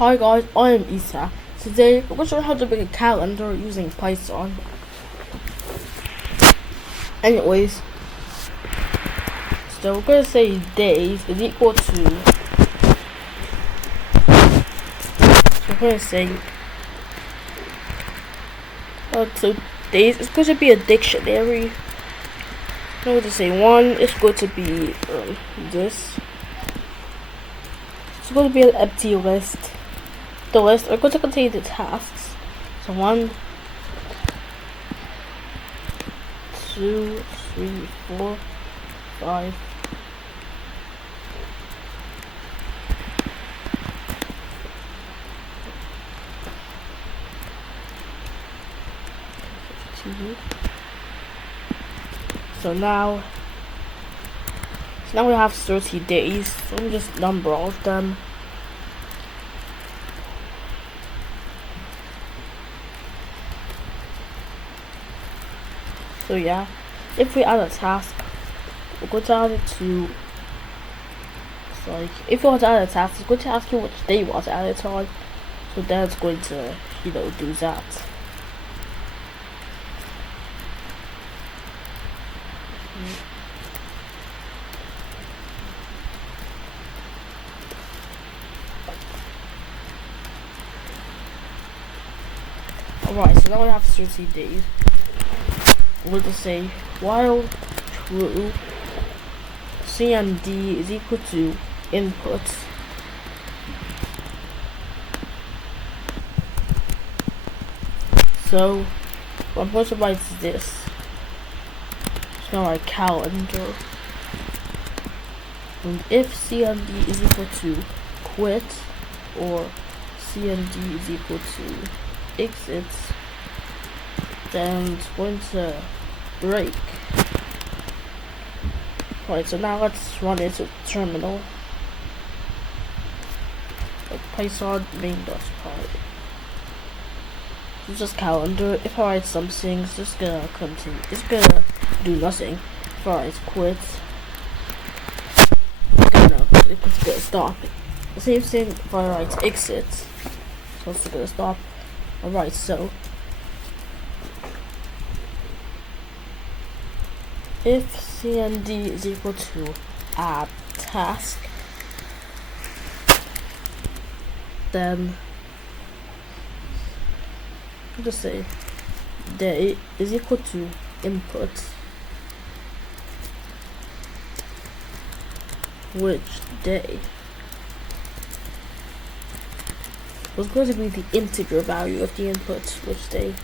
Hi guys, I am Isa. Today we're going to show you how to make a calendar using Python. Anyways, so we're going to say days is equal to, so we're going to say, so days is going to be a dictionary. I'm going to say 1 is going to be this. It's going to be an empty list. The list are going to contain the tasks. So 1, 2, 3, 4, 5. So now we have 30 days. So let me just number all of them. So yeah, if we add a task, we're going to add it to, so like, if you want to add a task, it's going to ask you which day you want to add it on. So then it's going to, do that. Alright, so now we have 30 days. We're going to say while true, cmd is equal to input. So what I'm going to write is this. It's not like calendar. And if cmd is equal to quit or cmd is equal to exit, then it's going to break. Right, so now let's run it to terminal. Like Python main.py. It's just calendar. If I write something, it's just gonna continue. It's gonna do nothing. If I write quit, it's gonna stop. The same thing if I write exit, so it's gonna stop. Alright, so if cmd is equal to add task, then I'll just say day is equal to input, which day was going to be the integer value of the input, which day.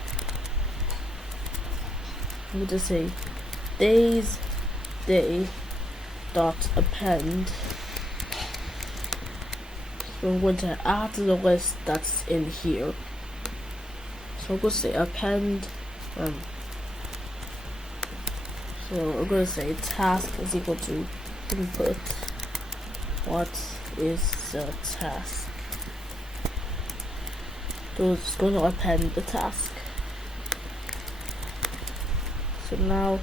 I'm going to say days day dot append. So I'm going to add to the list that's in here. So I'm going to say append. So I'm going to say task is equal to input. What is the task? So it's going to append the task. So now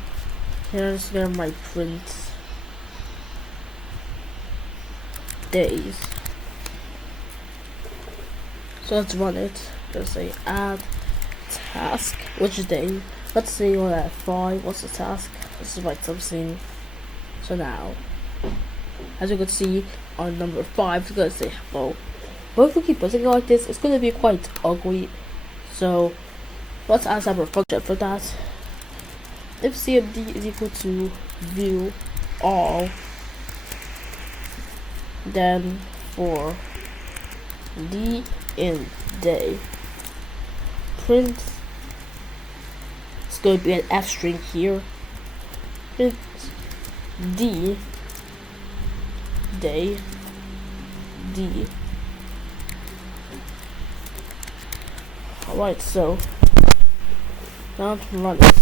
here's where my print days. So let's run it. Just say add task, which day. Let's say we're at 5. What's the task? Let's just write something. So now, as you can see, on number 5, it's gonna say hello. But if we keep putting it like this, it's gonna be quite ugly. So let's add some function for that. If cmd is equal to view all, then for d in day, print, it's going to be an f string here, print d day d. Alright, so now to run it.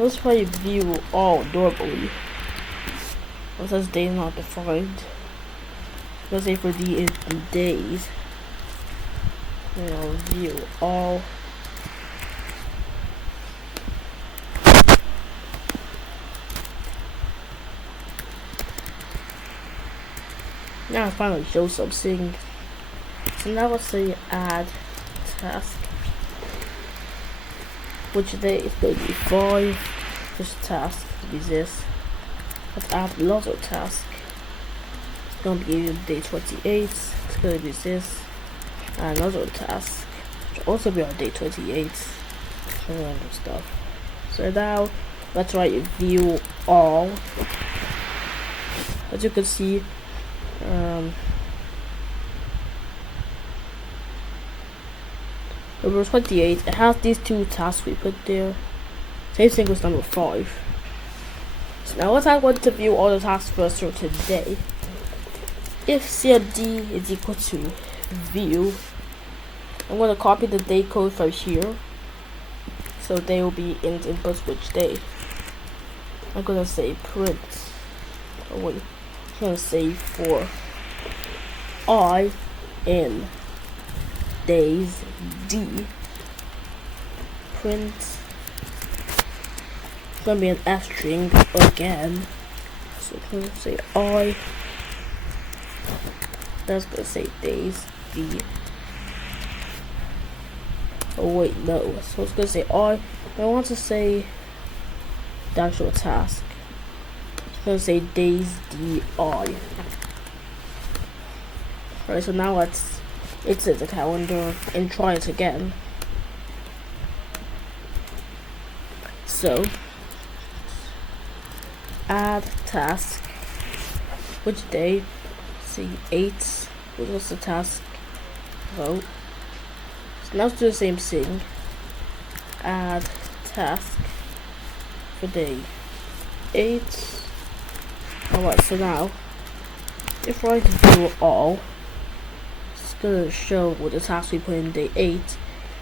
Let's try view all normally. It says day not defined. Let's say for d in days. View all. Now I finally show something. So now let's say add task. Which day is going to be 5. This task will be this. Let's add another task. It's going to be day 28. It's going to be this. And another task, which will also be on day 28. And random stuff. So now let's write view all. As you can see, number 28, it has these 2 tasks we put there. Same thing with number 5. So now let's add one to view all the tasks for a certain day. If CMD is equal to view, I'm going to copy the day code from here. So they will be in input which day. I'm going to say print. Oh wait, I'm going to say for I in days D, print. It's going to be an F string again. So I'm going to say I. That's going to say days D. Oh wait, no. So it's going to say I want to say the actual task. It's going to say days DI. Alright, so now let's exit the calendar and try it again. So add task. Which day? See 8. What was the task? Vote. So now let's do the same thing. Add task for day 8. Alright, so now if I do all, it's gonna show what the task we put in day 8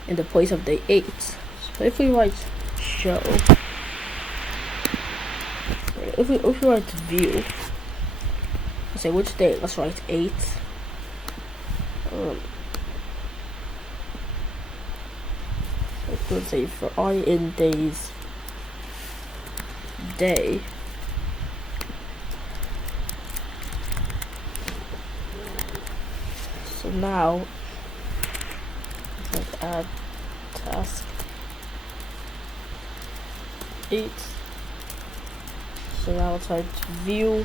in the place of day 8. So if we write show, if we write view, let's say which day, let's write 8. Let's say for I in days day. So now let's add task 8. So now let's type view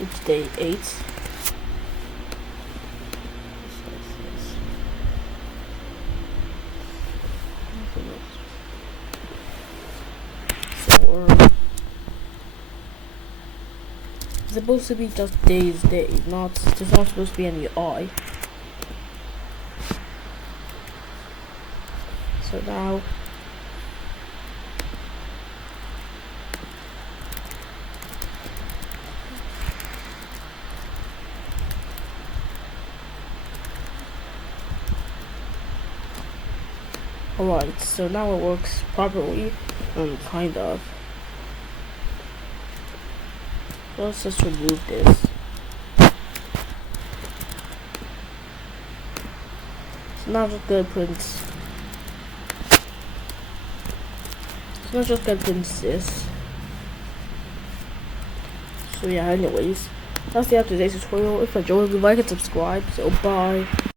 each day 8. It's supposed to be just days, there's not supposed to be any I. So now alright, so now it works properly, kind of. Let's just remove this. So now I'm just gonna print. So I'm just gonna print this. So yeah, anyways, that's the end of today's tutorial. If you enjoyed, like and subscribe. So bye.